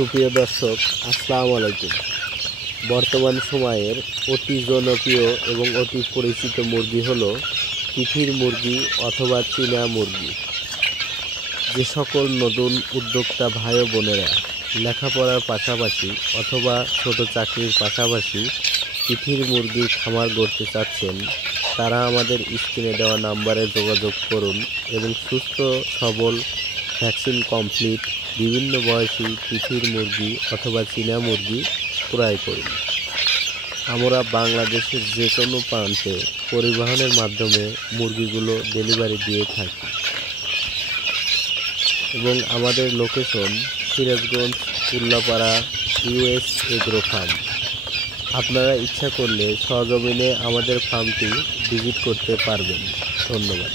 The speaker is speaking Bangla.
সুপ্রিয় দর্শক, আসসালামু আলাইকুম। বর্তমান সময়ের অতি জনপ্রিয় এবং অতি পরিচিত মুরগি হলো তিথির মুরগি অথবা চীনা মুরগি। যে সকল নতুন উদ্যোক্তা ভাই ও বোনেরা লেখাপড়ার পাশাপাশি অথবা ছোট চাকরির পাশাপাশি তিথির মুরগির খামার গড়তে চাচ্ছেন, তারা আমাদের স্ক্রিনে দেওয়া নাম্বারে যোগাযোগ করুন এবং সুস্থ সবল ভ্যাকসিন কমপ্লিট বিভিন্ন বয়সী তিথির মুরগি অথবা চীনা মুরগি ক্রয় করুন। আমরা বাংলাদেশের যে কোনো প্রান্তে পরিবহনের মাধ্যমে মুরগিগুলো ডেলিভারি দিয়ে থাকি এবং আমাদের location Sirajganj, Ullapara, US agro farm. আপনারা ইচ্ছা করলে সরজমিনে আমাদের ফার্মটি ভিজিট করতে পারবেন। ধন্যবাদ।